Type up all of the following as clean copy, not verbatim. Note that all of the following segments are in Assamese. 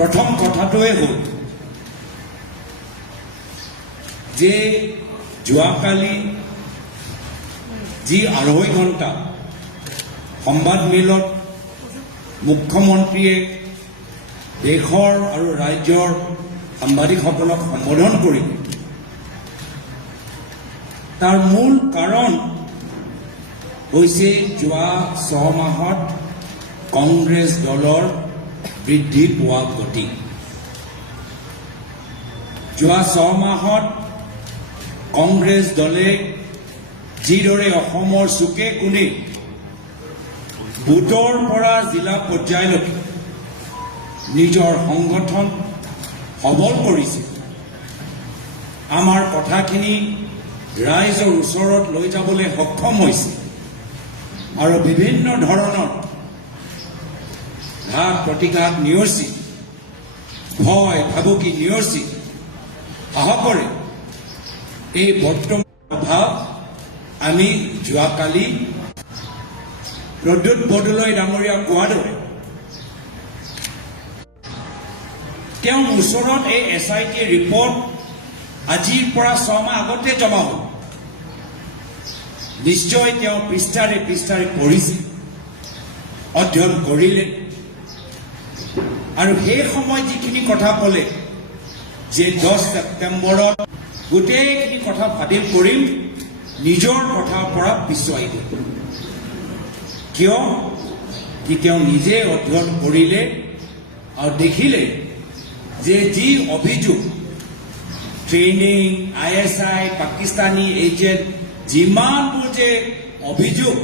প্ৰথম কথাটোৱে হ'ল যে যোৱাকালি যি 2.5 ঘণ্টা সংবাদমেলত মুখ্যমন্ত্ৰীয়ে দেশৰ আৰু ৰাজ্যৰ সাংবাদিকসকলক সম্বোধন কৰিলে তাৰ মূল কাৰণ হৈছে যোৱা 6 মাহত কংগ্ৰেছ দলৰ বৃদ্ধি পোৱা গতি। যোৱা 6 মাহত কংগ্ৰেছ দলে যিদৰে অসমৰ চুকে কোণে বুথৰ পৰা জিলা পৰ্যায়লৈকে নিজৰ সংগঠন সবল কৰিছে, আমাৰ কথাখিনি ৰাইজৰ ওচৰত লৈ যাবলৈ সক্ষম হৈছে আৰু বিভিন্ন ধৰণৰ ঘাত প্ৰতিঘাত নিয়ৰ্চি ভয় ভাবুকি নিয়ৰ্চি সাহসৰে এই বৰ্তমান ভাৱ আমি যোৱাকালি প্ৰদ্যুৎ বৰদলৈ ডাঙৰীয়া কোৱাৰ দৰে তেওঁৰ ওচৰত এই SIT ৰিপৰ্ট আজিৰ পৰা 6 মাহ আগতে জমা হ'ল। নিশ্চয় তেওঁ পৃষ্ঠাৰে পৃষ্ঠাৰে পঢ়িছে, অধ্যয়ন কৰিলে আৰু সেই সময় যিখিনি কথা ক'লে যে 10 ছেপ্টেম্বৰত গোটেইখিনি কথা ফাদিল কৰিম, নিজৰ কথাৰ পৰা পিছুৱাই দিয়ে। কিয় কি তেওঁ নিজে অধ্যয়ন কৰিলে আৰু দেখিলে যে যি অভিযোগ ট্ৰেইনিং ISI পাকিস্তানী এজেণ্ট যিমানবোৰ যে অভিযোগ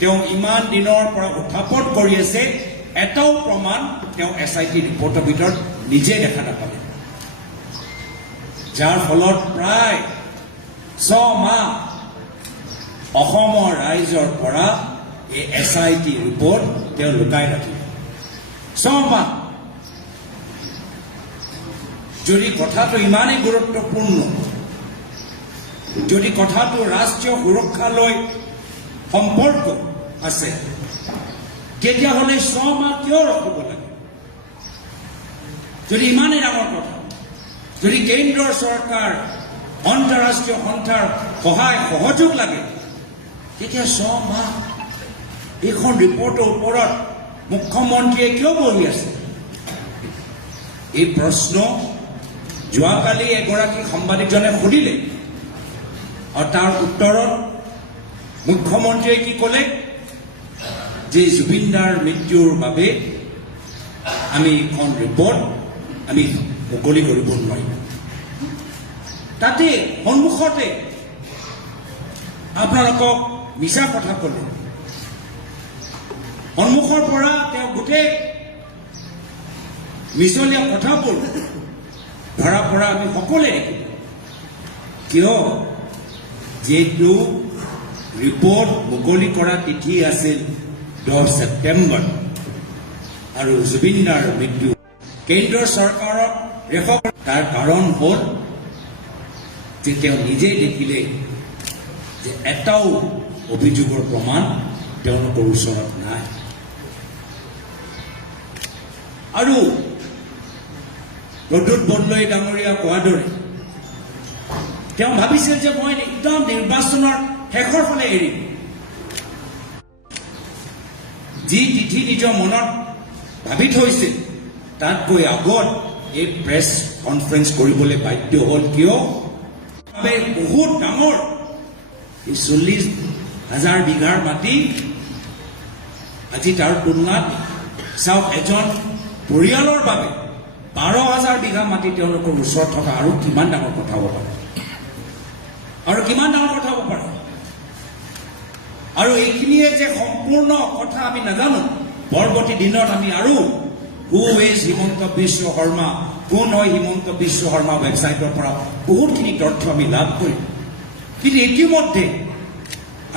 তেওঁ ইমান দিনৰ পৰা উত্থাপন কৰি আছে, এটাও প্ৰমাণ তেওঁ SIT ৰিপৰ্টৰ ভিতৰত নিজে দেখা নাপালে, যাৰ ফলত প্ৰায় 6 মাহ অসমৰ ৰাইজৰ পৰা এই SIT ৰিপৰ্ট তেওঁ লুকাই ৰাখিলে। 6 মাহ যদি কথাটো ইমানেই গুৰুত্বপূৰ্ণ, যদি কথাটো ৰাষ্ট্ৰীয় সুৰক্ষালৈ সম্পৰ্ক আছে, তেতিয়াহ'লে 6 মাহ কিয় ৰখিব লাগে? যদি ইমানেই ডাঙৰ কথা, যদি কেন্দ্ৰৰ চৰকাৰ আন্তঃৰাষ্ট্ৰীয় সন্থাৰ সহায় সহযোগ লাগে, তেতিয়া 6 মাহ এইখন ৰিপৰ্টৰ ওপৰত মুখ্যমন্ত্ৰীয়ে কিয় বহি আছে? এই প্ৰশ্ন যোৱাকালি এগৰাকী সাংবাদিকজনে সুধিলে আৰু তাৰ উত্তৰত মুখ্যমন্ত্ৰীয়ে কি ক'লে যে জুবিন দাৰ মৃত্যুৰ বাবে আমি এখন ৰিপৰ্ট আমি মুকলি কৰিব নোৱাৰিম। তাতে সন্মুখতে আপোনালোকক মিছা কথা ক'লে, সন্মুখৰ পৰা তেওঁ গোটেই মিছলীয়া কথাবোৰ ধৰা পৰা আমি সকলোৱে দেখিলোঁ। কিয়? যিহেতু ৰিপৰ্ট মুকলি কৰা তিথি আছিল 10 ছেপ্টেম্বৰ আৰু জুবিন দাৰ মৃত্যু কেন্দ্ৰৰ চৰকাৰক ৰেখা। তাৰ কাৰণ হ'ল যে তেওঁ নিজেই দেখিলে যে এটাও অভিযোগৰ প্ৰমাণ তেওঁলোকৰ ওচৰত নাই। আৰু প্ৰদ্যুৎ বৰদলৈ ডাঙৰীয়া কোৱাৰ দৰে তেওঁ ভাবিছিল যে মই একদম নিৰ্বাচনৰ শেষৰ ফালে এৰিম। যি তিথি নিজৰ মনত ভাবি থৈছিল তাতকৈ আগত এই প্ৰেছ কনফাৰেন্স কৰিবলৈ বাধ্য হ'ল। কিয়? বহুত ডাঙৰ 40,000 বিঘাৰ মাটি, আজি তাৰ তুলনাত চাওক এজন পৰিয়ালৰ বাবে 12,000 বিঘা মাটি তেওঁলোকৰ ওচৰত থকা আৰু কিমান ডাঙৰ কথা হ'ব পাৰে, আৰু কিমান ডাঙৰ কথা হ'ব পাৰে। আৰু এইখিনিয়ে যে সম্পূৰ্ণ কথা আমি নাজানো, পৰৱৰ্তী দিনত আমি আৰু হু ইজ হিমন্ত বিশ্ব শৰ্মা, কোন হয় হিমন্ত বিশ্ব শৰ্মা ৱেবছাইটৰ পৰা বহুতখিনি তথ্য আমি লাভ কৰিম। কিন্তু ইতিমধ্যে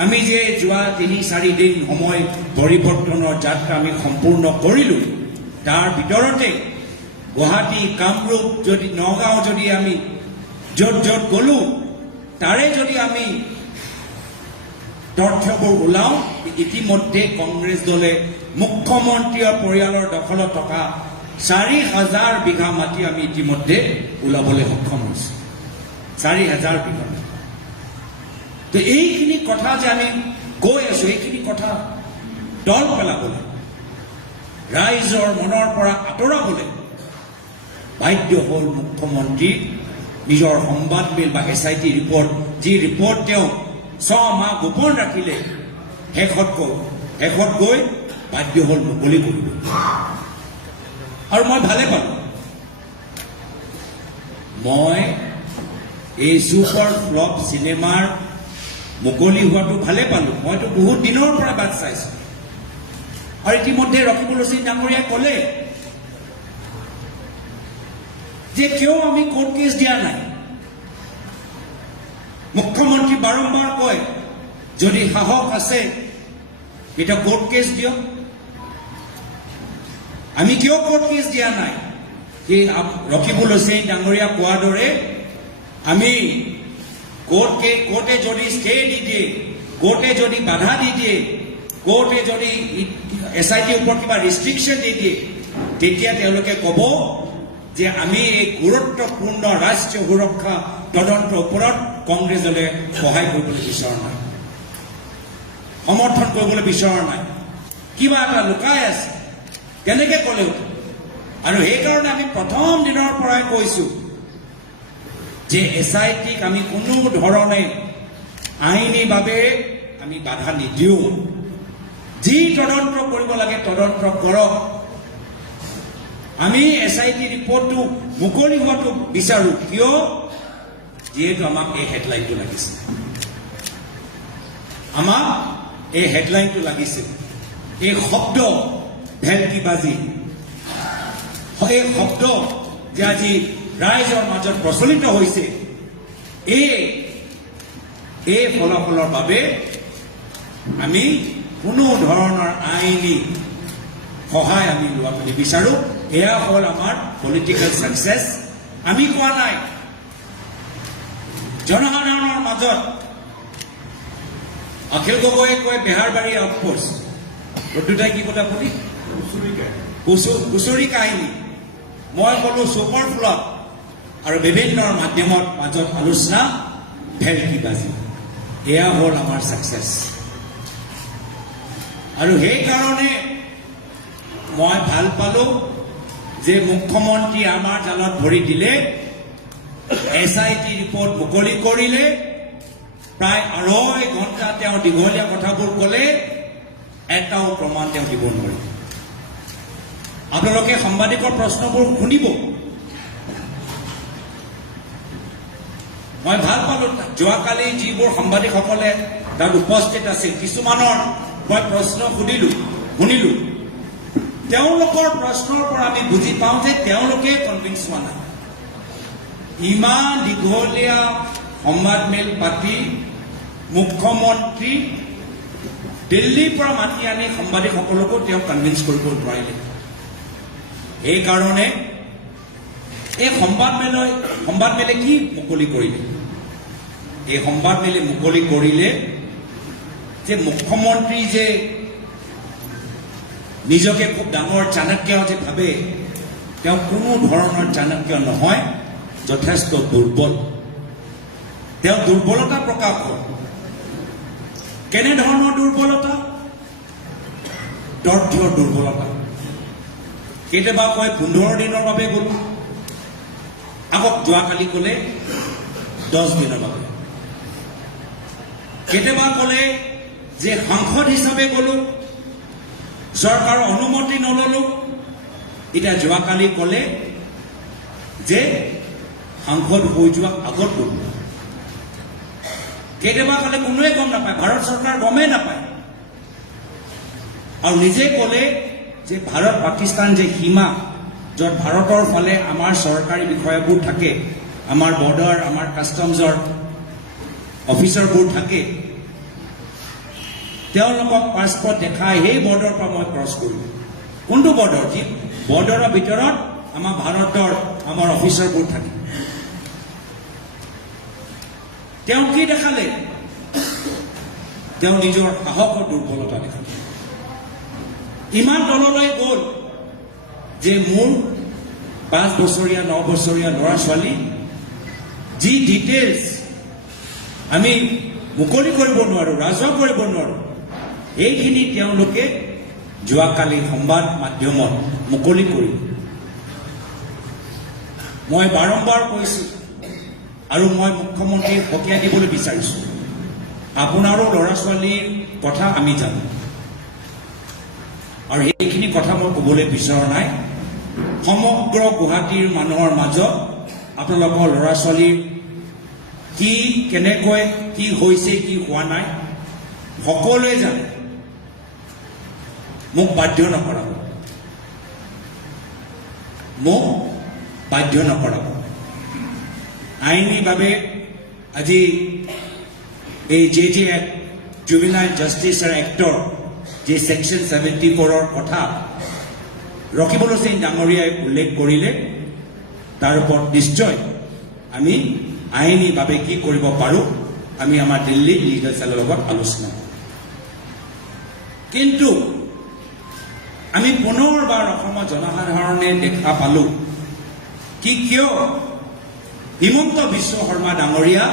আমি যে যোৱা 3-4 দিন সময় পৰিৱৰ্তনৰ যাত্ৰা আমি সম্পূৰ্ণ কৰিলোঁ, তাৰ ভিতৰতে গুৱাহাটী, কামৰূপ, যদি নগাঁও যদি আমি য'ত য'ত গ'লোঁ, তাৰে যদি আমি তথ্যবোৰ ওলাওঁ, ইতিমধ্যে কংগ্ৰেছ দলে মুখ্যমন্ত্ৰীৰ পৰিয়ালৰ দখলত থকা 4,000 বিঘা মাটি আমি ইতিমধ্যে ওলাবলৈ সক্ষম হৈছোঁ 4,000 বিঘা তো এইখিনি কথা যে আমি কৈ আছো এইখিনি কথা দল পেলাবলৈ ৰাইজৰ মনৰ পৰা আঁতৰাবলৈ বাধ্য হ'ল মুখ্যমন্ত্ৰী নিজৰ সংবাদমেল বা SIT ৰিপৰ্ট যি ৰিপৰ্ট তেওঁ 6 মাহ গোপন ৰাখিলে শেষত গৈ বাধ্য হ'ল মুকলি কৰিব আৰু মই ভালে পালোঁ মই এই ছুপাৰ ফ্লপ চিনেমাৰ মুকলি হোৱাটো ভালে পালোঁ মইতো বহুত দিনৰ পৰা বাট চাইছোঁ আৰু ইতিমধ্যে ৰকিবুল হুছেইন ডাঙৰীয়াই ক'লে যে কিয় আমি কোৰ্ট কেছ দিয়া নাই মুখ্যমন্ত্ৰী বাৰম্বাৰ কয় যদি সাহস আছে এটা কোৰ্ট কেছ দিয়ক আমি কিয় কোৰ্ট কেছ দিয়া নাই সেই ৰকিবুল হুছেইন ডাঙৰীয়া কোৱাৰ দৰে আমি কোৰ্টে যদি ষ্টে দি দিয়ে কোৰ্টে যদি বাধা দি দিয়ে কোৰ্টে যদি SIT ওপৰত কিবা ৰেষ্ট্ৰিকশ্যন দি দিয়ে তেতিয়া তেওঁলোকে ক'ব যে আমি এই গুৰুত্বপূৰ্ণ ৰাষ্ট্ৰীয় সুৰক্ষা তদন্তৰ ওপৰত কংগ্ৰেছলে সহায় কৰিবলৈ বিচৰা নাই সমৰ্থন কৰিবলৈ বিচৰা নাই কিবা এটা লুকাই আছে কেনেকৈ ক'লে আৰু সেইকাৰণে আমি প্ৰথম দিনৰ পৰাই কৈছোঁ যে SITক আমি কোনো ধৰণে আইনীভাৱে আমি বাধা নিদিওঁ যি তদন্ত কৰিব লাগে তদন্ত কৰক আমি SIT ৰিপৰ্টটো মুকলি হোৱাটো বিচাৰোঁ কিয় যিহেতু আমাক এই হেডলাইনটো লাগিছিল আমাক এই হেডলাইনটো লাগিছিল এই শব্দ ভেলকিবাজি এই শব্দ যে আজি ৰাইজৰ মাজত প্ৰচলিত হৈছে এই ফলাফলৰ বাবে আমি কোনো ধৰণৰ আইনী সহায় আমি লোৱাটো নিবিচাৰোঁ এয়া হ'ল আমাৰ পলিটিকেল ছাকচেছ আমি কোৱা নাই জনসাধাৰণৰ মাজত অখিল গগৈয়ে কয় বেহাৰবাৰী আউটপোষ্ট দুটাই কি ক'লে আপুনি কুচুৰি কাহিনী মই ক'লো ছুপাৰ ফ্লপ আৰু বিভিন্ন মাধ্যমৰ মাজত আলোচনা ভেলকিবাজি এয়া হ'ল আমাৰ ছাকচেছ আৰু সেইকাৰণে মই ভাল পালোঁ যে মুখ্যমন্ত্ৰী আমাৰ জালত ভৰি দিলে SIT ৰিপৰ্ট মুকলি কৰিলে প্ৰায় 2.5 ঘণ্টা তেওঁ দীঘলীয়া কথাবোৰ ক'লে এটাও প্ৰমাণ তেওঁ দিব নোৱাৰে আপোনালোকে সাংবাদিকৰ প্ৰশ্নবোৰ শুনিব মই ভাল পালোঁ যোৱাকালি যিবোৰ সাংবাদিকসকলে তাত উপস্থিত আছিল কিছুমানৰ মই প্ৰশ্ন শুনিলোঁ তেওঁলোকৰ প্ৰশ্নৰ পৰা আমি বুজি পাওঁ যে তেওঁলোকে কনভিন্স হোৱা নাই ইমান দীঘলীয়া সংবাদমেল পাতি মুখ্যমন্ত্ৰী দিল্লীৰ পৰা মাতি আনি সাংবাদিকসকলকো তেওঁ কনভিন্স কৰিব নোৱাৰিলে এইকাৰণে এই সংবাদমেলে কি মুকলি কৰিলে এই সংবাদমেলে মুকলি কৰিলে যে মুখ্যমন্ত্ৰী যে নিজকে খুব ডাঙৰ চাণক্য যে ভাবে তেওঁ কোনো ধৰণৰ চাণক্য নহয় যথেষ্ট দুৰ্বল তেওঁ দুৰ্বলতা প্ৰকাশ কৰে কেনেধৰণৰ দুৰ্বলতা তথ্যৰ দুৰ্বলতা কেতিয়াবা কয় 15 দিনৰ বাবে গ'লো আকৌ যোৱাকালি ক'লে 10 দিনৰ বাবে কেতিয়াবা ক'লে যে সাংসদ হিচাপে গ'লো চৰকাৰৰ অনুমতি নল'লো এতিয়া যোৱাকালি ক'লে যে সাংসদ হৈ যোৱা আগত গ'লো কেতিয়াবা ক'লে কোনোৱে গম নাপায় ভাৰত চৰকাৰ গমেই নাপায় আৰু নিজে ক'লে যে ভাৰত পাকিস্তান যে সীমা য'ত ভাৰতৰ ফালে আমাৰ চৰকাৰী বিষয়াবোৰ থাকে আমাৰ বৰ্ডাৰ আমাৰ কাষ্টমছৰ অফিচাৰবোৰ থাকে তেওঁলোকক পাছপৰ্ট দেখাই সেই বৰ্ডাৰৰ পৰা মই ক্ৰছ কৰিলোঁ কোনটো বৰ্ডাৰ যি বৰ্ডাৰৰ ভিতৰত আমাৰ ভাৰতৰ আমাৰ অফিচাৰবোৰ থাকে তেওঁ কি দেখালে তেওঁ নিজৰ সাহসৰ দুৰ্বলতা দেখালে ইমান তললৈ গ'ল যে মোৰ 5 বছৰীয়া 9 বছৰীয়া ল'ৰা ছোৱালী যি ডিটেইলছ আমি মুকলি কৰিব নোৱাৰোঁ, ৰাজহুৱা কৰিব নোৱাৰোঁ, এইখিনি তেওঁলোকে যোৱাকালি সংবাদ মাধ্যমত মুকলি কৰি মই বাৰম্বাৰ কৈছোঁ আৰু মই মুখ্যমন্ত্ৰীক সকীয়াই দিবলৈ বিচাৰিছোঁ, আপোনাৰো ল'ৰা ছোৱালীৰ কথা আমি জানো আৰু সেইখিনি কথা মই ক'বলৈ বিচৰা নাই। সমগ্ৰ গুৱাহাটীৰ মানুহৰ মাজত আপোনালোকৰ ল'ৰা ছোৱালীৰ কি কেনেকৈ কি হৈছে কি হোৱা নাই সকলোৱে জানে। মোক বাধ্য নকৰাব, মোক বাধ্য নকৰাব। আইনীভাৱে আজি এই JJ Act, juvenile justice actor যে ছেকশ্যন 74ৰ কথা ৰকিবুল হুছেইন ডাঙৰীয়াই উল্লেখ কৰিলে, তাৰ ওপৰত নিশ্চয় আমি আইনীভাৱে কি কৰিব পাৰোঁ আমি আমাৰ দিল্লী লিগেল চেলৰ লগত আলোচনা কৰোঁ। কিন্তু আমি পুনৰবাৰ অসমৰ জনসাধাৰণে দেখা পালোঁ কি কিয় হিমন্ত বিশ্ব শৰ্মা ডাঙৰীয়া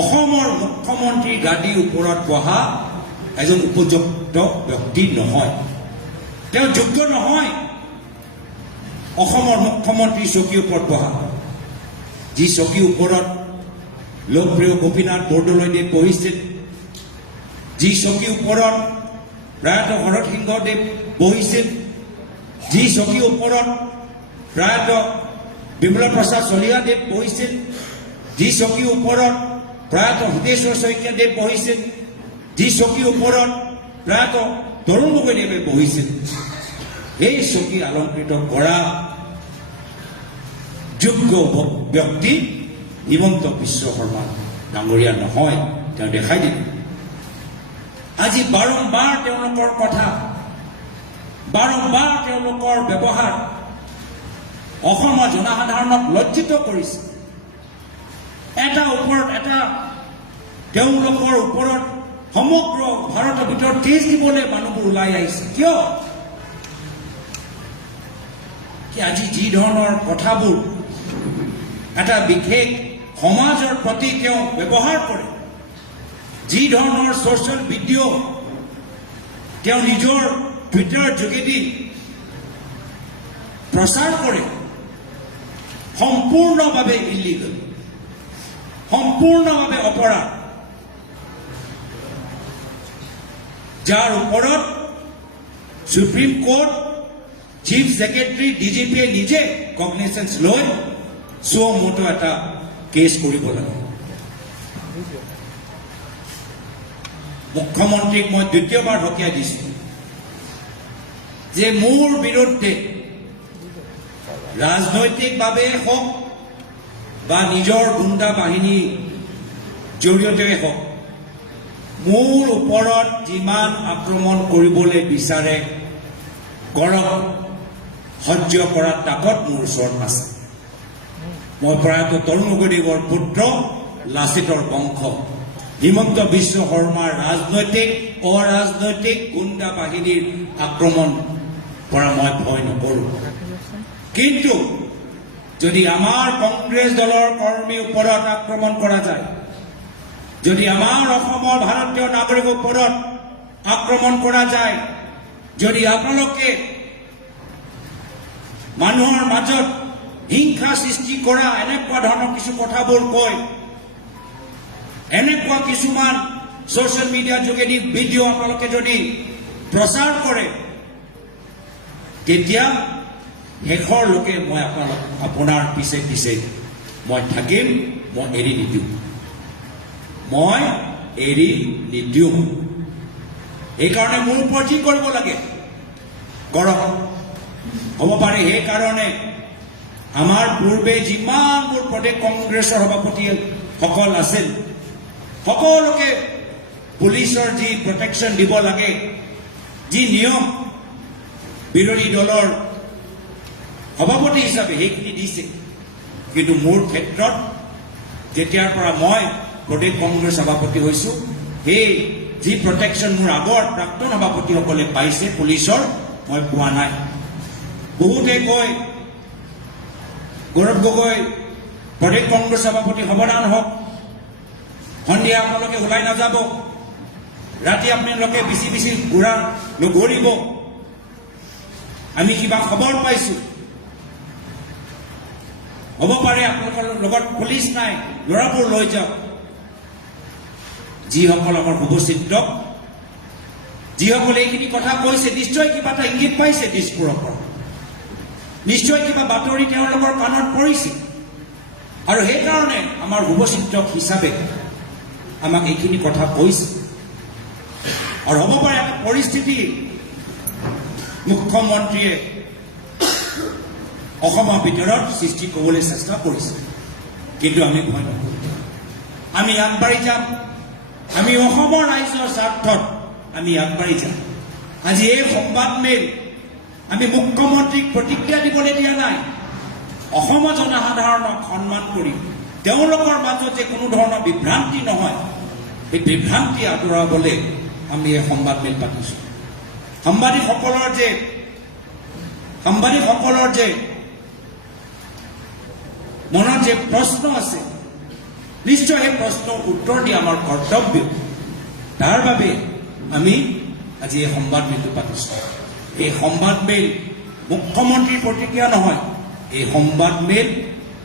অসমৰ মুখ্যমন্ত্ৰীৰ গাদীৰ ওপৰত বহা এজন উপযুক্ত ব্যক্তি নহয়, তেওঁ যোগ্য নহয় অসমৰ মুখ্যমন্ত্ৰীৰ চকীৰ ওপৰত বহা। যি চকীৰ ওপৰত লোকপ্ৰিয় গোপীনাথ বৰদলৈদেৱ বহিছিল, যি চকীৰ ওপৰত প্ৰয়াত শৰৎ সিংহদেৱ বহিছিল, যি চকীৰ ওপৰত প্ৰয়াত বিপ্লৱ প্ৰসাদ চলিহাদেৱ বহিছিল, যি চকীৰ ওপৰত প্ৰয়াত হিতেশ্বৰ শইকীয়াদেৱ বহিছিল, যি চকীৰ ওপৰত প্ৰয়াত তৰুণ গগৈদেৱে বহিছিল, এই চকী অলংকৃত কৰা যোগ্য ব্যক্তি হিমন্ত বিশ্ব শৰ্মা ডাঙৰীয়া নহয়, তেওঁ দেখাই দিলে। আজি বাৰম্বাৰ তেওঁলোকৰ কথা, বাৰম্বাৰ তেওঁলোকৰ ব্যৱহাৰ অসমৰ জনসাধাৰণক লজ্জিত কৰিছে। এটা ওপৰত এটা তেওঁলোকৰ ওপৰত সমগ্ৰ ভাৰতৰ ভিতৰত কেছ দিবলৈ মানুহবোৰ ওলাই আহিছে। কিয়? কি আজি যি ধৰণৰ কথাবোৰ এটা বিশেষ সমাজৰ প্ৰতি তেওঁ ব্যৱহাৰ কৰে, যি ধৰণৰ ছ'চিয়েল ভিডিঅ' তেওঁ নিজৰ টুইটাৰ যোগেদি প্ৰচাৰ কৰে, সম্পূৰ্ণভাৱে ইলিগেল, সম্পূৰ্ণভাৱে অপৰাধ, যাৰ ওপৰত সুপ্ৰিম কোৰ্ট, চিফ ছেক্ৰেটাৰী, DGPয়ে নিজে কগনিচেন্স লৈ মটো এটা কেছ কৰিব লাগে। মুখ্যমন্ত্ৰীক মই দ্বিতীয়বাৰ সকীয়াই দিছোঁ যে মোৰ বিৰুদ্ধে ৰাজনৈতিকভাৱে হওক বা নিজৰ গুণ্ডা বাহিনীৰ জৰিয়তে হওক মোৰ ওপৰত যিমান আক্ৰমণ কৰিবলৈ বিচাৰে কৰক, সহ্য কৰাৰ তাকত মোৰ ওচৰত আছে। মই প্ৰয়াত তৰুণ গগৈদেৱৰ পুত্ৰ, লাচিতৰ বংশ, হিমন্ত বিশ্ব শৰ্মাৰ ৰাজনৈতিক অৰাজনৈতিক গুণ্ডা বাহিনীৰ আক্ৰমণ পৰা মই ভয় নকৰোঁ। কিন্তু যদি আমাৰ কংগ্ৰেছ দলৰ কৰ্মীৰ ওপৰত আক্ৰমণ কৰা যায়, যদি আমাৰ অসমৰ ভাৰতীয় নাগৰিকৰ ওপৰত আক্ৰমণ কৰা যায়, যদি আপোনালোকে মানুহৰ মাজত হিংসা সৃষ্টি কৰা এনেকুৱা ধৰণৰ কিছু কথাবোৰ কয়, এনেকুৱা কিছুমান ছ'চিয়েল মিডিয়াৰ যোগেদি ভিডিঅ' আপোনালোকে যদি প্ৰচাৰ কৰে, তেতিয়া শেষৰ লোকে মই আপোনাৰ পিছে পিছে মই থাকিম, মই এৰি নিদিওঁ, মই এৰি নিদিওঁ। এইকাৰণে মোৰ ওপৰত যি কৰিব লাগে কৰক। হ'ব পাৰে সেইকাৰণে আমাৰ পূৰ্বে যিমানবোৰ প্ৰদেশ কংগ্ৰেছৰ সভাপতিসকল আছিল, সকলোকে পুলিচৰ যি প্ৰটেকশ্যন দিব লাগে, যি নিয়ম বিৰোধী দলৰ সভাপতি হিচাপে সেইখিনি দিছে। কিন্তু মোৰ ক্ষেত্ৰত যেতিয়াৰ পৰা মই প্ৰদেশ কংগ্ৰেছ সভাপতি হৈছোঁ, সেই যি প্ৰটেকশ্যন মোৰ আগৰ প্ৰাক্তন সভাপতিসকলে পাইছে পুলিচৰ, মই পোৱা নাই। বহুতে কয় গৌৰৱ গগৈ প্ৰদেশ কংগ্ৰেছ সভাপতি সাৱধান হওক, সন্ধিয়া আপোনালোকে ওলাই নাযাব, ৰাতি আপোনালোকে বিচি বিচি ঘূৰা নঘূৰিব, আমি কিবা খবৰ পাইছো, হ'ব পাৰে আপোনালোকৰ লগত পুলিচ নাই, ল'ৰাবোৰ লৈ যাওক। যিসকল আমাৰ শুভচিন্তক, যিসকলে এইখিনি কথা কৈছে, নিশ্চয় কিবা এটা ইংগিত পাইছে দিছপুৰৰ পৰা, নিশ্চয় কিবা বাতৰি তেওঁলোকৰ কাণত পৰিছে, আৰু সেইকাৰণে আমাৰ শুভচিন্তক হিচাপে আমাক এইখিনি কথা কৈছে। আৰু হ'ব পাৰে এটা পৰিস্থিতি মুখ্যমন্ত্ৰীয়ে অসমৰ ভিতৰত সৃষ্টি কৰিবলৈ চেষ্টা কৰিছে, কিন্তু আমি ভয় নকৰোঁ, আমি আগবাঢ়ি যাম, আমি অসমৰ ৰাইজৰ স্বাৰ্থত আমি আগবাঢ়ি যাম। আজি এই সংবাদমেল আমি মুখ্যমন্ত্ৰীক প্ৰতিক্ৰিয়া দিবলৈ দিয়া নাই, অসমৰ জনসাধাৰণক সন্মান কৰি তেওঁলোকৰ মাজত যে কোনো ধৰণৰ বিভ্ৰান্তি নহয়, এই বিভ্ৰান্তি আঁতৰাবলৈ আমি এই সংবাদমেল পাতিছোঁ। সাংবাদিকসকলৰ যে মনত যে প্ৰশ্ন আছে, নিশ্চয় সেই প্ৰশ্নৰ উত্তৰ দিয়া আমাৰ কৰ্তব্য। তাৰ বাবে আমি আজি এই সংবাদমেলটো পাতিছোঁ। এই সংবাদমেল মুখ্যমন্ত্ৰীৰ প্ৰতিক্ৰিয়া নহয়, এই সংবাদমেল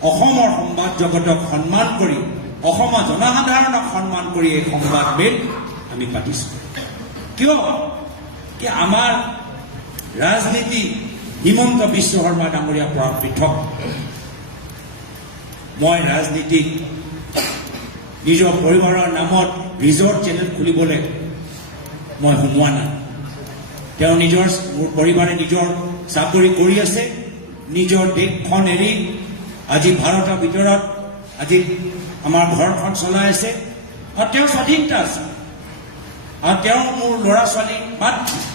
অসমৰ সংবাদ জগতক সন্মান কৰি, অসমৰ জনসাধাৰণক সন্মান কৰি এই সংবাদমেল আমি পাতিছোঁ। কিয় কি আমাৰ ৰাজনীতি হিমন্ত বিশ্ব শৰ্মা ডাঙৰীয়াৰ পৰা পৃথক। মই ৰাজনীতিত নিজৰ পৰিবাৰৰ নামত ৰিজৰ্ট চেনেল খুলিবলৈ মই সোমোৱা নাই। তেওঁ মোৰ পৰিবাৰে নিজৰ চাকৰি কৰি আছে, নিজৰ দেশখন এৰি আজি ভাৰতৰ ভিতৰত আজি আমাৰ ঘৰখন চলাই আছে, আৰু তেওঁৰ স্বাধীনতা আছে, আৰু তেওঁ মোৰ ল'ৰা ছোৱালীক বাদ দিয়ে,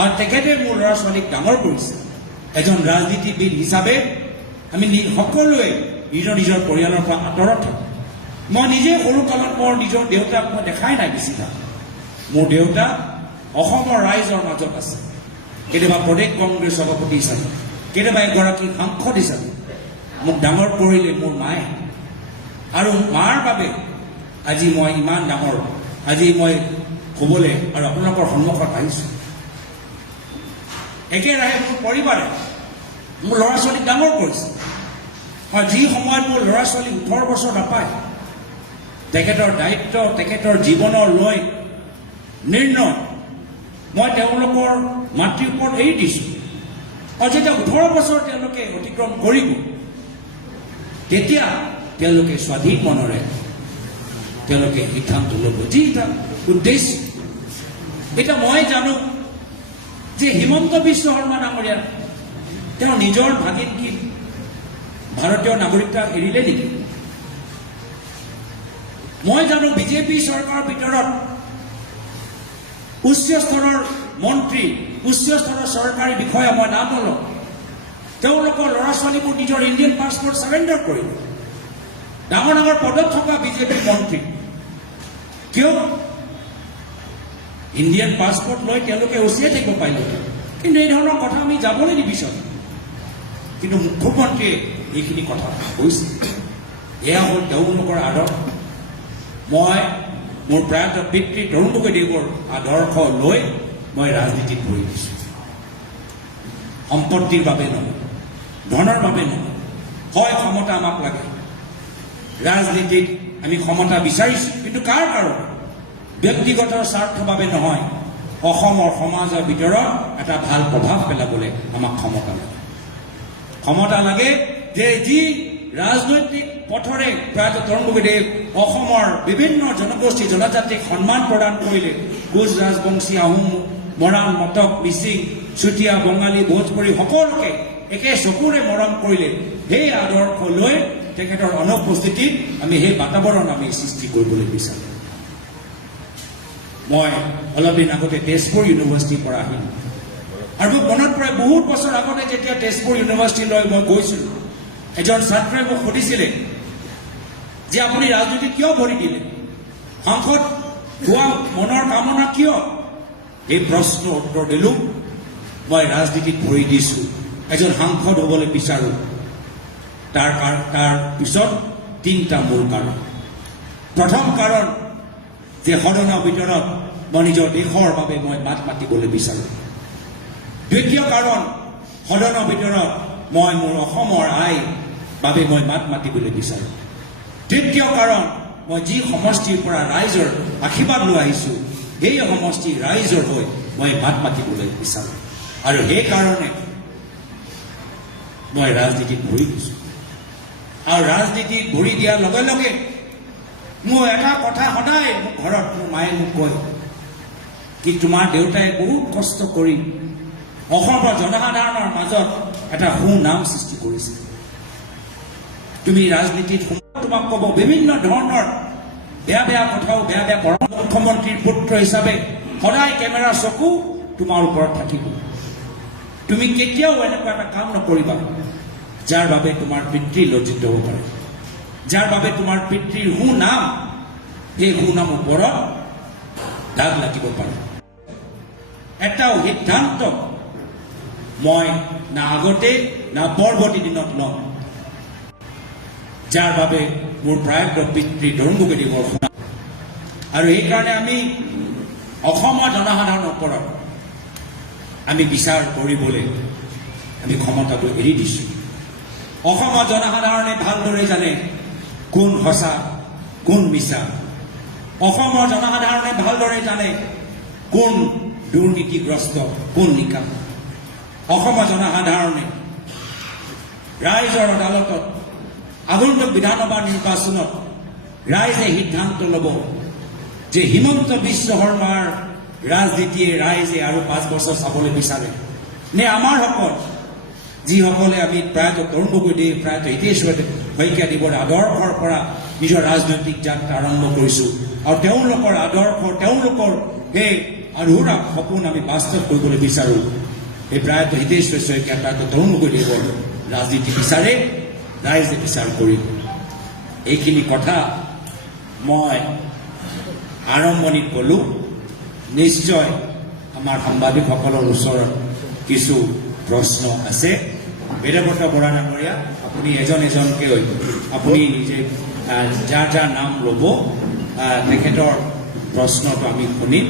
আৰু তেখেতে মোৰ ল'ৰা ছোৱালীক ডাঙৰ কৰিছে। এজন ৰাজনীতিবিদ হিচাপে আমি সকলোৱে নিজৰ নিজৰ পৰিয়ালৰ পৰা আঁতৰত থাকোঁ। মই নিজে সৰুকালত মোৰ নিজৰ দেউতাক মই দেখাই নাই বেছিভাগ। মোৰ দেউতা অসমৰ ৰাইজৰ মাজত আছে, কেতিয়াবা প্ৰদেশ কংগ্ৰেছ সভাপতি হিচাপে, কেতিয়াবা এগৰাকী সাংসদ হিচাপে মোক ডাঙৰ কৰিলে মোৰ মায়ে, আৰু মাৰ বাবে আজি মই ইমান ডাঙৰ আজি মই ক'বলৈ আৰু আপোনালোকৰ সন্মুখত আহিছোঁ। একেৰাহে মোৰ পৰিবাৰে মোৰ ল'ৰা ছোৱালীক ডাঙৰ কৰিছে, আৰু যি সময়ত মোৰ ল'ৰা ছোৱালী 18 বছৰ নাপায়, তেখেতৰ দায়িত্ব, তেখেতৰ জীৱনৰ লৈ নিৰ্ণয় মই তেওঁলোকৰ মাতৃৰ ওপৰত এৰি দিছোঁ। আৰু যেতিয়া 18 বছৰ তেওঁলোকে অতিক্ৰম কৰিব, তেতিয়া তেওঁলোকে স্বাধীন মনেৰে তেওঁলোকে সিদ্ধান্ত ল'ব, যি এটা উদ্দেশ্য। এতিয়া মই জানো যে হিমন্ত বিশ্ব শৰ্মা ডাঙৰীয়া তেওঁ নিজৰ ভাগিন কি ভাৰতীয় নাগৰিকতা এৰিলে নেকি? মই জানো বিজেপি চৰকাৰৰ ভিতৰত উচ্চ স্তৰৰ মন্ত্ৰী, উচ্চ স্তৰৰ চৰকাৰী বিষয়া মই নাম নলওঁ, তেওঁলোকৰ ল'ৰা ছোৱালীবোৰ নিজৰ ইণ্ডিয়ান পাছপৰ্ট চাৰেণ্ডাৰ কৰিলে, ডাঙৰ ডাঙৰ পদত থকা বিজেপিৰ মন্ত্ৰী। কিয়? ইণ্ডিয়ান পাছপৰ্ট লৈ তেওঁলোকে উচিয়াই থাকিব পাৰিলে, কিন্তু এই ধৰণৰ কথা আমি যাবলৈ নিবিচাৰোঁ। কিন্তু মুখ্যমন্ত্ৰীয়ে এইখিনি কথা কৈছে, এয়া হ'ল তেওঁলোকৰ আদৰ্শ। মই মোৰ প্ৰয়াত পিতৃ তৰুণ গগৈদেৱৰ আদৰ্শ লৈ মই ৰাজনীতিত ভৰি দিছোঁ। সম্পত্তিৰ বাবে নহয়, ধনৰ বাবে নহয়। হয়, ক্ষমতা আমাক লাগে, ৰাজনীতিত আমি ক্ষমতা বিচাৰিছোঁ, কিন্তু কাৰ কাৰণে? ব্যক্তিগত স্বাৰ্থৰ বাবে নহয়, অসমৰ সমাজৰ ভিতৰত এটা ভাল প্ৰভাৱ পেলাবলৈ আমাক ক্ষমতা লাগে। ক্ষমতা লাগে যে যি ৰাজনৈতিক পথৰে প্ৰয়াত তৰুণ গগৈদেৱ অসমৰ বিভিন্ন জনগোষ্ঠী জনজাতিক সন্মান প্ৰদান কৰিলে, কোচ ৰাজবংশী, আহোম, মৰাণ, মটক, মিচিং, চুতীয়া, বঙালী, ভোজপুৰী সকলোকে একে চকুৰে মৰম কৰিলে। সেই আদৰ্শ লৈ তেখেতৰ অনুপস্থিতিত আমি সেই বাতাবৰণ আমি সৃষ্টি কৰিবলৈ বিচাৰোঁ। মই অলপ দিন আগতে তেজপুৰ ইউনিভাৰ্চিটিৰ পৰা আহিলোঁ, আৰু মোক মনত পৰে বহুত বছৰ আগতে যেতিয়া তেজপুৰ ইউনিভাৰ্চিটিলৈ মই গৈছিলোঁ, এজন ছাত্ৰই মোক সুধিছিলে যে আপুনি ৰাজনীতিত কিয় ভৰি দিলে, সাংসদ হোৱা মনৰ কামনা কিয়? এই প্ৰশ্নৰ উত্তৰ দিলোঁ, মই ৰাজনীতিত ভৰি দিছোঁ এজন সাংসদ হ'বলৈ বিচাৰোঁ তাৰ পিছত তিনিটা মূল কাৰণ। প্ৰথম কাৰণ যে সদনৰ ভিতৰত মই নিজৰ দেশৰ বাবে মই মাত মাতিবলৈ বিচাৰোঁ। দ্বিতীয় কাৰণ সদনৰ ভিতৰত মই মোৰ অসমৰ আইৰ বাবে মই মাত মাতিবলৈ বিচাৰোঁ। তৃতীয় কাৰণ মই যি সমষ্টিৰ পৰা ৰাইজৰ আশীৰ্বাদ লৈ আহিছোঁ সেই সমষ্টিৰ ৰাইজৰ হৈ মই মাত মাতিবলৈ বিচাৰোঁ। আৰু সেইকাৰণে মই ৰাজনীতিত ভৰি দিছোঁ। আৰু ৰাজনীতিত ভৰি দিয়াৰ লগে লগে মোৰ এটা কথা সদায় মোৰ ঘৰত মোৰ মায়ে মোক কয় কি তোমাৰ দেউতাই বহুত কষ্ট কৰি অসমৰ জনসাধাৰণৰ মাজত এটা সুনাম সৃষ্টি কৰিছে। তুমি ৰাজনীতিত তোমাক ক'ব বিভিন্ন ধৰণৰ বেয়া বেয়া কথাও বেয়া বেয়া কৰা। মুখ্যমন্ত্ৰীৰ পুত্ৰ হিচাপে সদায় কেমেৰাৰ চকু তোমাৰ ওপৰত থাকিব। তুমি কেতিয়াও এনেকুৱা এটা কাম নকৰিবা যাৰ বাবে তোমাৰ পিতৃ লজ্জিত হ'ব পাৰে, যাৰ বাবে তোমাৰ পিতৃৰ সুনাম সেই সুনাম ওপৰত দাগ লাগিব পাৰে। এটাও সিদ্ধান্ত মই না আগতে না পৰৱৰ্তী দিনত ল'ম যাৰ বাবে মোৰ প্ৰয়াত পিতৃ তৰুণ গগৈদেৱৰ সুনাম। আৰু সেইকাৰণে আমি অসমৰ জনসাধাৰণৰ ওপৰত আমি বিচাৰ কৰিবলৈ আমি ক্ষমতাটো এৰি দিছোঁ। অসমৰ জনসাধাৰণে ভালদৰে জানে কোন সঁচা কোন মিছা। অসমৰ জনসাধাৰণে ভালদৰে জানে কোন দুৰ্নীতিগ্ৰস্ত কোন নিকাম। অসমৰ জনসাধাৰণে ৰাইজৰ আদালতত আগন্তুক বিধানসভা নিৰ্বাচনত ৰাইজে সিদ্ধান্ত ল'ব যে হিমন্ত বিশ্ব শৰ্মাৰ ৰাজনীতিয়ে ৰাইজে আৰু 5 বছৰ চাবলৈ বিচাৰে নে আমাৰ সকল যিসকলে আমি প্ৰায়ত তৰুণ গগৈদেৱ প্ৰায়ত হিতেশ শইকীয়াদেৱৰ আদৰ্শৰ পৰা নিজৰ ৰাজনৈতিক যাত্ৰা আৰম্ভ কৰিছোঁ। আৰু তেওঁলোকৰ আদৰ্শ তেওঁলোকৰ সেই আধৰুৱা সপোন আমি বাস্তৱ কৰিবলৈ বিচাৰোঁ। এই প্ৰায়ত হিতেশ শইকীয়া প্ৰায়ত তৰুণ গগৈদেৱৰ ৰাজনীতি বিচাৰে ৰাইজে বিচাৰ কৰিব। এইখিনি কথা মই আৰম্ভণিত ক'লোঁ। নিশ্চয় আমাৰ সাংবাদিকসকলৰ ওচৰত কিছু প্ৰশ্ন আছে। বেদব্ৰত বৰা ডাঙৰীয়া, আপুনি এজন এজনকৈ আপুনি নিজে যাৰ যাৰ নাম ল'ব তেখেতৰ প্ৰশ্নটো আমি শুনিম।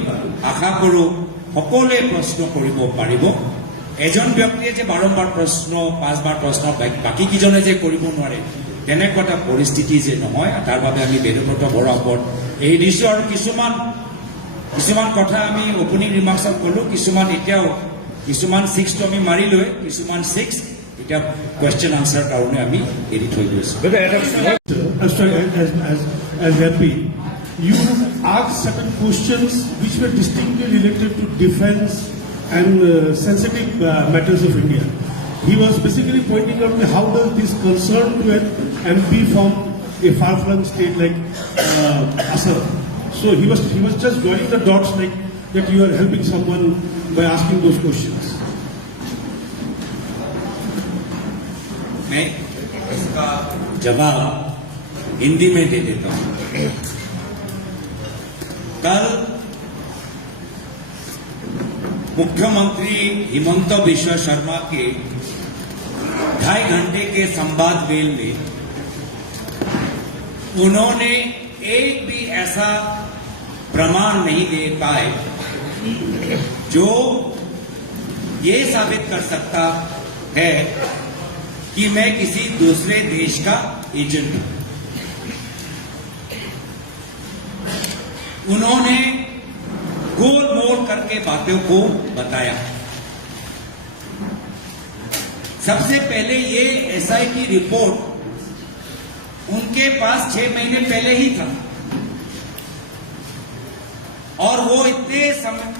আশা কৰোঁ সকলোৱে প্ৰশ্ন কৰিব পাৰিব। এজন ব্যক্তিয়ে যে বাৰম্বাৰ প্ৰশ্ন 5বাৰ প্ৰশ্ন বাকীকেইজনে যে কৰিব নোৱাৰে তেনেকুৱা এটা পৰিস্থিতি যে নহয়, তাৰ বাবে আমি বেদব্ৰত বৰাৰ ওপৰত এৰি দিছোঁ। আৰু কিছুমান কথা আমি অপেনিং ৰিমাৰ্কছত ক'লোঁ, কিছুমান এতিয়াও কিছুমান 6টো আমি মাৰি লৈ কিছুমান 6 এতিয়া কুৱেশ্যন আনচাৰ কাৰণে আমি এৰি থৈ গৈছোঁ। As MP, you asked certain questions which were distinctly related to defense and sensitive matters of India. He was basically pointing out how does this concern to an MP from a far-flung state like Assam. So he was just joining the dots like that you are helping someone by asking those questions. मैं इसका जवाब हिंदी में दे देता हूं। कल मुख्यमंत्री हिमंत बिश्व शर्मा के 2.5 घंटे के संवाद मेल में उन्होंने एक भी ऐसा प्रमाण नहीं दे पाए जो ये साबित कर सकता है कि मैं किसी दूसरे देश का एजेंट हूं। उन्होंने गोल मोल करके बातों को बताया। सबसे पहले ये एसआईटी रिपोर्ट उनके पास 6 महीने पहले ही था और वो इतने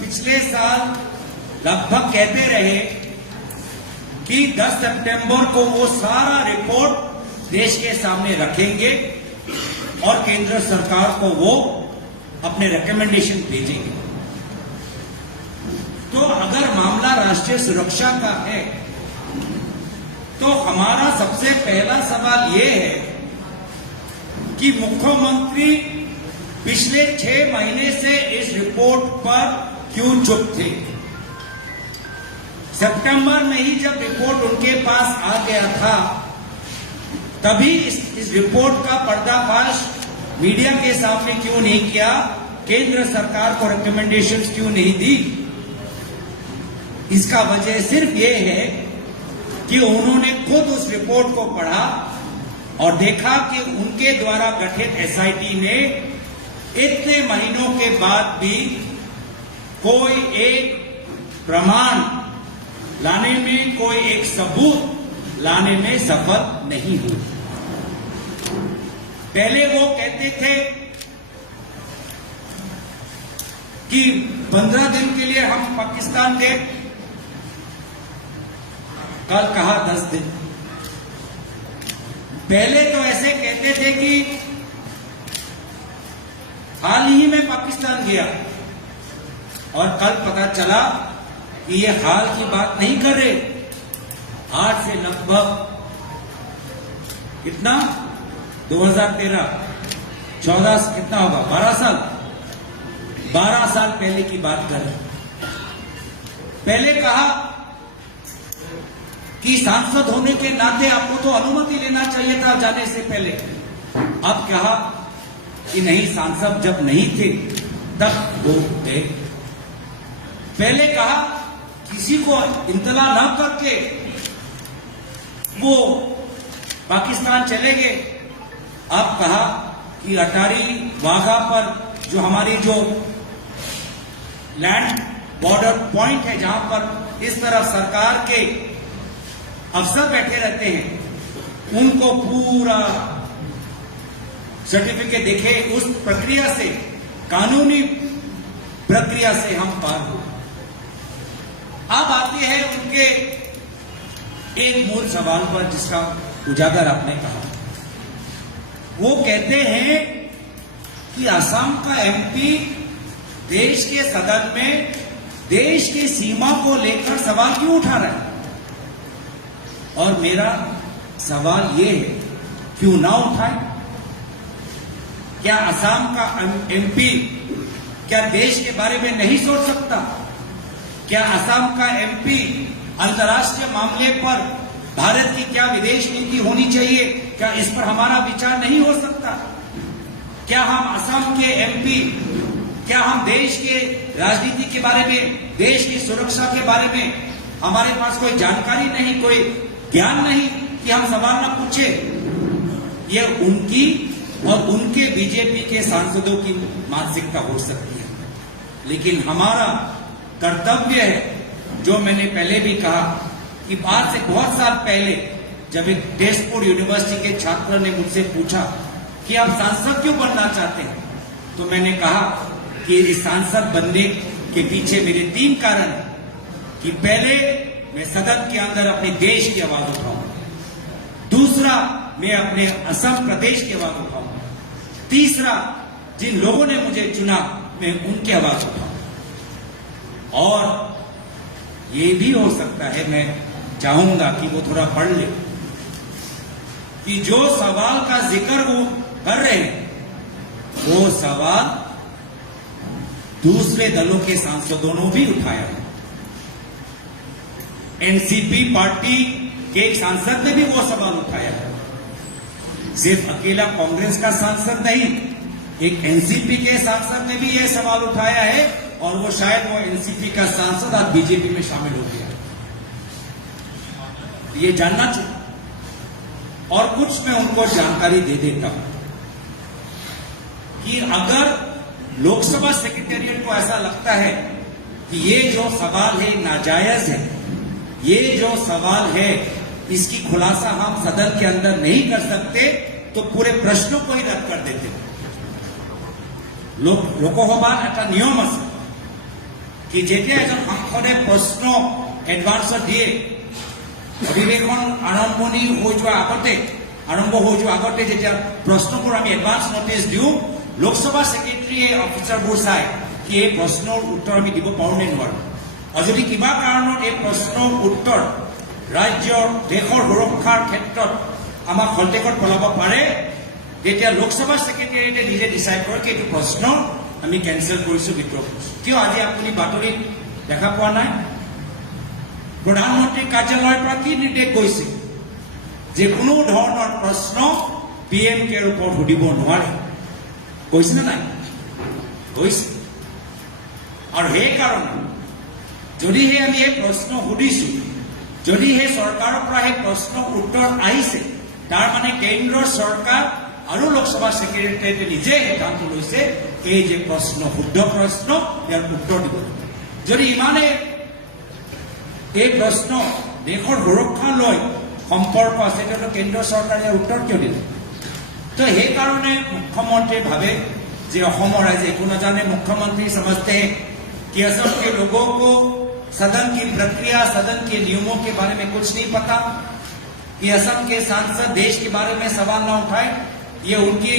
पिछले साल लगभग कहते रहे कि 10 सितंबर को वो सारा रिपोर्ट देश के सामने रखेंगे और केंद्र सरकार को वो अपने रिकमेंडेशन भेजेंगे। तो अगर मामला राष्ट्रीय सुरक्षा का है तो हमारा सबसे पहला सवाल ये है कि मुख्यमंत्री पिछले 6 महीने से इस रिपोर्ट पर क्यों चुप थे। सितंबर में ही जब रिपोर्ट उनके पास आ गया था, तभी इस रिपोर्ट का पर्दाफाश मीडिया के सामने क्यों नहीं किया? केंद्र सरकार को रिकमेंडेशंस क्यों नहीं दी? इसका वजह सिर्फ ये है कि उन्होंने खुद उस रिपोर्ट को पढ़ा और देखा कि उनके द्वारा गठित एसआईटी ने इतने महीनों के बाद भी कोई एक प्रमाण लाने में, कोई एक सबूत लाने में सफल नहीं हुई। पहले वो कहते थे कि 15 दिन के लिए हम पाकिस्तान गए, कल कहा 10 दिन। पहले तो ऐसे कहते थे कि हाल ही में पाकिस्तान गया, और कल पता चला कि ये हाल की बात नहीं कर रहे। आज से लगभग कितना 2013 14 कितना होगा 12 साल पहले की बात कर रहे। पहले कहा कि सांसद होने के नाते आपको तो अनुमति लेना चाहिए था जाने से पहले। अब कहा कि नहीं, सांसद जब नहीं थे तब वो गए। पहले कहा किसी को इंतला न करके वो पाकिस्तान चले गए। अब कहा कि अटारी वाघा पर जो हमारी जो लैंड बॉर्डर पॉइंट है, जहां पर इस तरफ सरकार के अफसर बैठे रहते हैं, उनको पूरा सर्टिफिकेट देखे। उस प्रक्रिया से, कानूनी प्रक्रिया से हम पार हुए। अब आते हैं उनके एक मूल सवाल पर जिसका उजागर आपने कहा। वो कहते हैं कि असम का एमपी देश के सदन में देश की सीमा को लेकर सवाल क्यों उठा रहा है? और मेरा सवाल ये है, क्यों ना उठाए? क्या असम का एमपी क्या देश के बारे में नहीं सोच सकता? क्या असम का एमपी अंतर्राष्ट्रीय मामले पर भारत की क्या विदेश नीति होनी चाहिए, क्या इस पर हमारा विचार नहीं हो सकता? क्या हम असम के एमपी, क्या हम देश के राजनीति के बारे में, देश की सुरक्षा के बारे में हमारे पास कोई जानकारी नहीं, कोई ज्ञान नहीं कि हम सवाल न पूछे? ये उनकी और उनके बीजेपी के सांसदों की मानसिकता हो सकती है, लेकिन हमारा कर्तव्य है, जो मैंने पहले भी कहा कि आज से बहुत साल पहले जब एक तेजपुर यूनिवर्सिटी के छात्र ने मुझसे पूछा कि आप सांसद क्यों बनना चाहते हैं, तो मैंने कहा कि इस सांसद बनने के पीछे मेरे 3 कारण हैं कि पहले मैं सदन के अंदर अपने देश की आवाज उठाऊंगा, दूसरा मैं अपने असम प्रदेश की आवाज उठाऊंगा, तीसरा जिन लोगों ने मुझे चुना मैं उनकी आवाज उठाऊंगा। और ये भी हो सकता है, मैं चाहूंगा कि वो थोड़ा पढ़ ले कि जो सवाल का जिक्र वो कर रहे हैं, वो सवाल दूसरे दलों के सांसदों ने भी उठाया है। एनसीपी पार्टी के एक सांसद ने भी वो सवाल उठाया है। सिर्फ अकेला कांग्रेस का सांसद नहीं, एक एनसीपी के सांसद ने भी ये सवाल उठाया है, और वो शायद वो एनसीपी का सांसद आज बीजेपी में शामिल हो गया। ये जानना चाहिए। और कुछ मैं उनको जानकारी दे देता हूं कि अगर लोकसभा सेक्रेटेरिएट को ऐसा लगता है कि ये जो सवाल है नाजायज है, ये जो सवाल है इसकी खुलासा हम सदन के अंदर नहीं कर सकते, तो पूरे प्रश्नों को ही रद्द कर देते। लोकसभार এটা নিয়ম আছে कि যেতিয়া এজন সাংসদে প্ৰশ্ন এডভান্সত দিয়ে, অধিৱেশন আৰম্ভ হৈ যোৱাৰ আগতে যেতিয়া প্ৰশ্নবোৰ আমি এডভান্স নোটিছ দিওঁ, লোকসভা সেক্ৰেটাৰীয়ে অফিচাৰবোৰ চাই কি এই প্ৰশ্নৰ উত্তৰ আমি দিব পাৰোঁ নে নোৱাৰোঁ। আৰু যদি কিবা কাৰণত এই প্ৰশ্নৰ উত্তৰ ৰাজ্যৰ দেশৰ সুৰক্ষাৰ ক্ষেত্ৰত আমাক খন্তেকত পেলাব পাৰে, তেতিয়া লোকসভা সেক্ৰেটাৰীয়ে নিজে ডিচাইড কৰে কি এইটো প্ৰশ্ন আমি কেনচেল কৰিছো, বিদ্ৰোহ কৰিছো। কিয় আজি আপুনি বাতৰিত দেখা পোৱা নাই প্ৰধানমন্ত্ৰী কাৰ্যালয়ৰ পৰা কি নিৰ্দেশ গৈছে যে কোনো ধৰণৰ প্ৰশ্ন PMKৰ ওপৰত সুধিব নোৱাৰে, কৈছে নে নাই? কৈছে। আৰু সেইকাৰণে যদিহে আমি এই প্ৰশ্ন সুধিছো, যদিহে চৰকাৰৰ পৰা সেই প্ৰশ্ন উত্তৰ আহিছে, তাৰ মানে কেন্দ্ৰৰ চৰকাৰ আৰু লোকসভা ছেক্ৰেটাৰীয়ে নিজে সিদ্ধান্ত লৈছে এই যে প্ৰশ্ন শুদ্ধ প্ৰশ্ন, ইয়াৰ উত্তৰ দিব। যদি ইমানে এই প্ৰশ্ন দেশৰ সুৰক্ষা লৈ সম্পৰ্ক আছে, তেতিয়াহ'লে কেন্দ্ৰীয় চৰকাৰে ইয়াৰ উত্তৰ কিয় দিলে? তো সেইকাৰণে মুখ্যমন্ত্ৰীয়ে ভাবে যে অসমৰ ৰাইজে একো নাজানে, मुख्यमंत्री समझते हैं कि असम के लोगों को सदन की प्रक्रिया, सदन के नियमों के बारे में कुछ नहीं पता, कि असम के सांसद देश के बारे में सवाल न उठाए, ये उनकी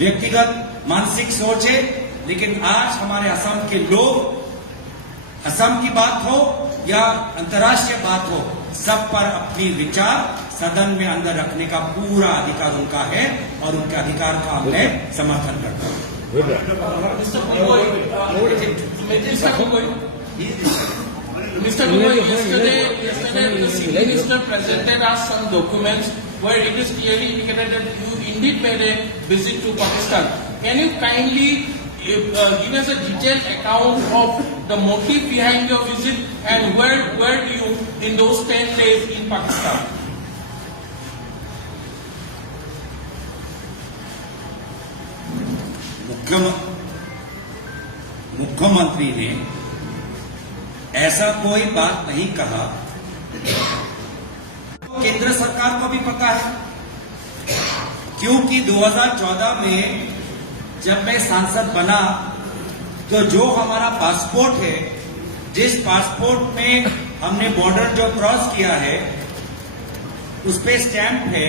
व्यक्तिगत मानसिक सोच है। लेकिन आज हमारे असम के लोग, असम की बात हो या अंतर्राष्ट्रीय बात हो, सब पर अपनी विचार सदन में अंदर रखने का पूरा अधिकार उनका है और उनके अधिकार का मैं समर्थन करता हूँ। Mr. Gogoi, yesterday the Chief Minister presented us some documents where it is clearly indicated that you indeed made a visit to Pakistan. Can you kindly give us a detailed account of the motive behind your visit and where were you in those 10 days in Pakistan? मुख्यमंत्री ने ऐसा कोई बात नहीं कहा। केंद्र सरकार को भी पता है, क्योंकि 2014 में जब मैं सांसद बना तो जो हमारा पासपोर्ट है, जिस पासपोर्ट में हमने बॉर्डर जो क्रॉस किया है उस पे स्टैंप है,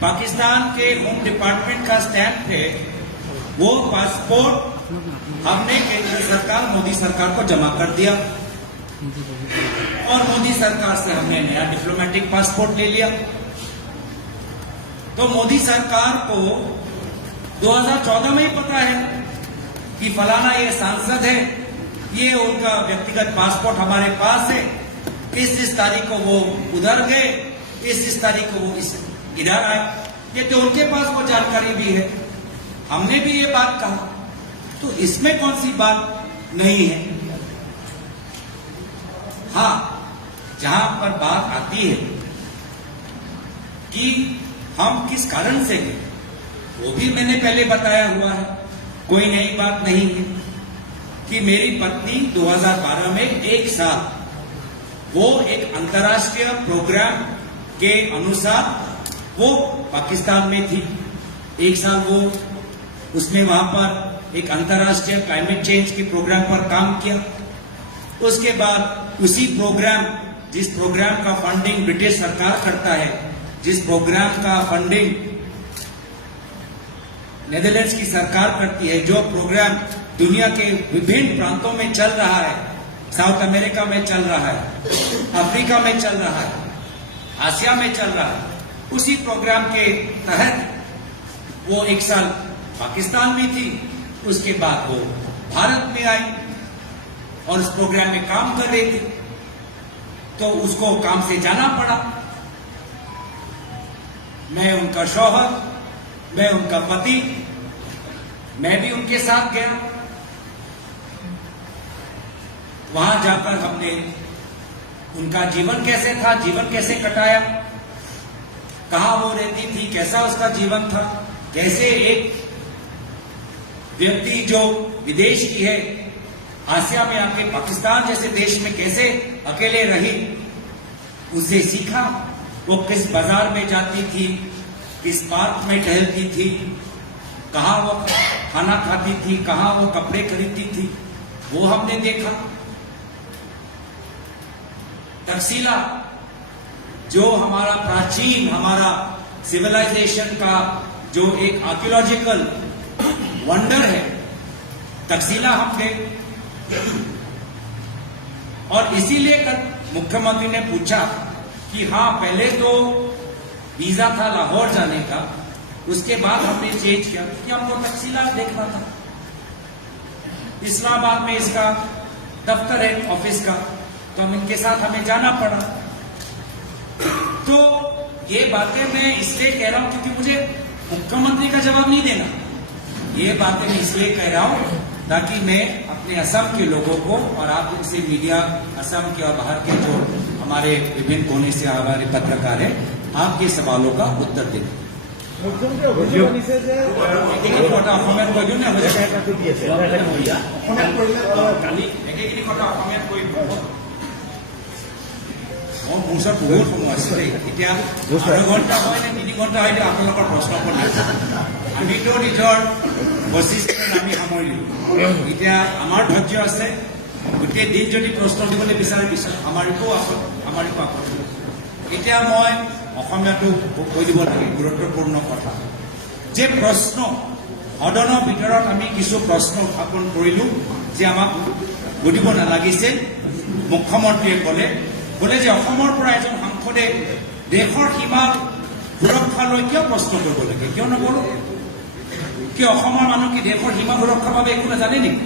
पाकिस्तान के होम डिपार्टमेंट का स्टैंप है, वो पासपोर्ट हमने केंद्र सरकार, मोदी सरकार को जमा कर दिया और मोदी सरकार से हमने नया डिप्लोमेटिक पासपोर्ट ले लिया। तो मोदी सरकार को 2014 में ही पता है कि फलाना ये सांसद है, ये उनका व्यक्तिगत पासपोर्ट हमारे पास है, इस तारीख को वो उधर गए, इस तारीख को वो इधर आए। ये तो उनके पास वो जानकारी भी है, हमने भी ये बात कहा, तो इसमें कौन सी बात नहीं है। हाँ, जहां पर बात आती है कि हम किस कारण से गए, वो भी मैंने पहले बताया हुआ है, कोई नई बात नहीं है। कि मेरी पत्नी 2012 में एक साल वो एक अंतर्राष्ट्रीय प्रोग्राम के अनुसार वो पाकिस्तान में थी, एक साल वो उसने वहां पर एक अंतर्राष्ट्रीय क्लाइमेट चेंज के प्रोग्राम पर काम किया। उसके बाद उसी प्रोग्राम, जिस प्रोग्राम का फंडिंग ब्रिटिश सरकार करता है, जिस प्रोग्राम का फंडिंग नेदरलैंड्स की सरकार करती है, जो प्रोग्राम दुनिया के विभिन्न प्रांतों में चल रहा है, साउथ अमेरिका में चल रहा है, अफ्रीका में चल रहा है, आसिया में चल रहा है, उसी प्रोग्राम के तहत वो एक साल पाकिस्तान में थी, उसके बाद वो भारत में आई और उस प्रोग्राम में काम कर रही थी, तो उसको काम से जाना पड़ा। मैं उनका शौहर, मैं उनका पति, मैं भी उनके साथ गया। वहां जाकर हमने उनका जीवन कैसे था, जीवन कैसे कटाया, कहां वो रहती थी, कैसा उसका जीवन था, कैसे एक व्यक्ति जो विदेश की है आसिया में आके पाकिस्तान जैसे देश में कैसे अकेले रही, उससे सीखा। वो किस बाजार में जाती थी, किस पार्क में टहलती थी, कहां वो खाना खाती थी, कहां वो कपड़े खरीदती थी, वो हमने देखा। तकसीला जो हमारा प्राचीन, हमारा सिविलाइजेशन का जो एक आर्कियोलॉजिकल वंडर है, तकसीला हम गए। और इसीलिए मुख्यमंत्री ने पूछा कि हाँ, पहले तो वीजा था लाहौर जाने का, उसके बाद हमने चेंज किया कि हमको तकसीला देखना था। इस्लामाबाद में इसका दफ्तर है ऑफिस का, तो हम इनके साथ हमें जाना पड़ा। तो ये बातें मैं इसलिए कह रहा हूं क्योंकि मुझे मुख्यमंत्री का जवाब नहीं देना। ये बातें मैं इसलिए कह रहा हूं ताकि मैं अपने असम के लोगों को और आप जैसे मीडिया असम के और बाहर के जो हमारे विभिन्न कोने से हमारे पत्रकार हैं आपके सवालों का उत्तर दें। একেখিনি কথা অসমীয়াত কৈ দিওঁ নে একেখিনি কথা অসমীয়াত কৈ দিওঁ। মোৰ ওচৰত বহুত সময় আছে দেই। এতিয়া 2 ঘণ্টা হয় নে 3 ঘণ্টা হয় আপোনালোকৰ প্ৰশ্ন ওপৰত আমিতো নিজৰ বৈশিষ্ট্য আমি সামৰিলোঁ। এতিয়া আমাৰ ধৈৰ্য আছে, গোটেই দিন যদি প্ৰশ্ন দিবলৈ বিচাৰে পিছত আমাৰিকো আপত্তি। এতিয়া মই অসমীয়াটো কৈ দিব লাগে গুৰুত্বপূৰ্ণ কথা যে প্ৰশ্ন সদনৰ ভিতৰত আমি কিছু প্ৰশ্ন উত্থাপন কৰিলোঁ যে আমাক সুধিব নালাগিছে। মুখ্যমন্ত্ৰীয়ে ক'লে যে অসমৰ পৰা এজন সাংসদে দেশৰ সীমা সুৰক্ষালৈ কিয় প্ৰশ্ন কৰিব লাগে, কিয় নকৰোঁ? কিয় অসমৰ মানুহ কি দেশৰ সীমা সুৰক্ষাৰ বাবে একো নাজানে নেকি?